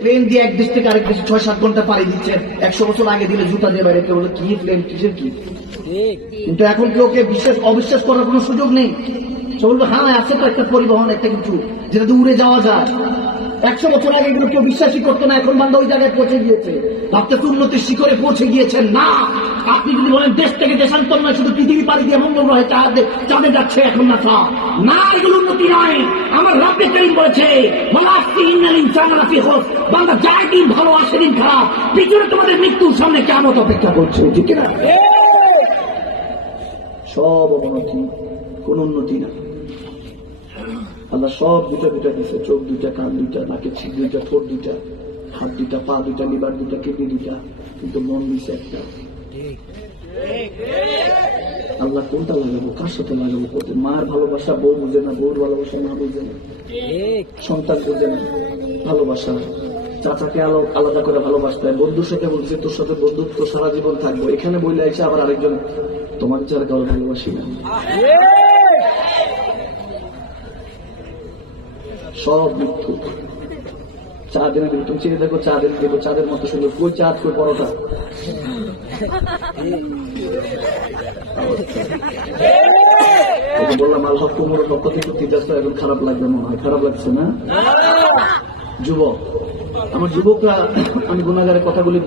Plane দিয়ে এক দেশ থেকে আরেক দেশে ছয়, সাত ঘণ্টা পাড়ি দিচ্ছে। একশো বছর আগে দিলে জুতা দিয়ে বাইরে কেউ বলে কি প্লেন কিসের কি? কিন্তু এখন কেউ ওকে বিশ্বাস, অবিশ্বাস করার কোনো সুযোগ নেই? সে বলবে হ্যাঁ আছে তো একটা পরিবহন, একটা কিছু যেটাতে উড়ে যাওয়া যায়। একশো বছর আগে এগুলো কেউ বিশ্বাসই করতো না, এখন বান্ধব ওই জায়গায় পৌঁছে গিয়েছে। ভাবতেছে উন্নতির শিখরে পৌঁছে গিয়েছেন না! আপনি যদি বলেন, দেশ থেকে দেশান্তর নয়, শুধু পৃথিবী পাড়ি দিয়ে মঙ্গল গ্রহে চাঁদে চাঁদে যাচ্ছে এখন না না, এগুলো উন্নতি নয়। রাব্বে করিম বলেছে ইন্নাল ইনসান লাফি বান্দা যায় দিন ভালো দিন খারাপ, পিছনে তোমাদের মৃত্যুর সামনে অপেক্ষা করছে, ঠিক না সব অবনতি, কোন উন্নতি না। আল্লাহ সব দুটা দুটা চোখ দুইটা, কান দুইটা, নাকের ছিপ দুইটা, ঠোঁট হাত পা দুইটা, লিভার দুইটা, কিডনি কিন্তু মন দিছে একটা। আল্লাহ কোনটা লাগাবো? কার সাথে লাগাবো? মার ভালোবাসা বউ বুঝে না, বউর ভালোবাসা মা বুঝে না। সন্তান বুঝে না, ভালোবাসা। চাচাকে আলো আলাদা করে ভালোবাসতে হয়। বন্ধুর সাথে বলছে, তোর সাথে বন্ধুত্ব সারা জীবন থাকব। এখানে বইলে এসে আবার আরেকজন, তোমার চার কারও ভালোবাসি না। সব মৃত্যু চাঁদ এনে দেবো তুমি চিনে দেখো চাঁদ এনে দেবো চাঁদের মতো সুন্দর। কই চাঁদ, কই পরোটা? বললাম আল্লাহ কোমর পক্ষ থেকে তিতাস এখন খারাপ লাগবে মনে হয় খারাপ লাগছে না? যুবক আমার যুবকরা আমি গুণাগারের কথাগুলি